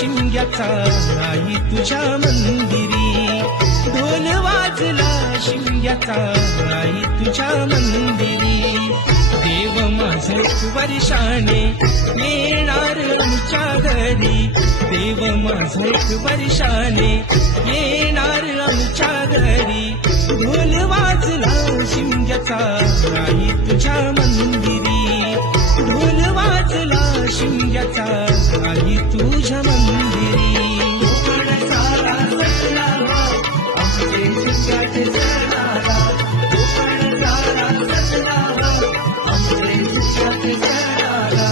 शिमग्याचा आई तुझ्या मंदिरी, ढोल वाजला शिमग्याचा आई तुझ्या मंदिरी. देव माझा एक वर्षाने येणार आमच्या घरी, देव माझा एक वर्षाने येणार आमच्या घरी. ढोल वाजला शिमग्याचा आई तुझ्या मंदिरी, ढोल वाजला शिमग्याचा आई तुझ्या मंदिरी. कोकण सारा सजला आमचे शिमग्याचे सणाला, कोकण सारा सजला आमचे शिमग्याचे सणाला.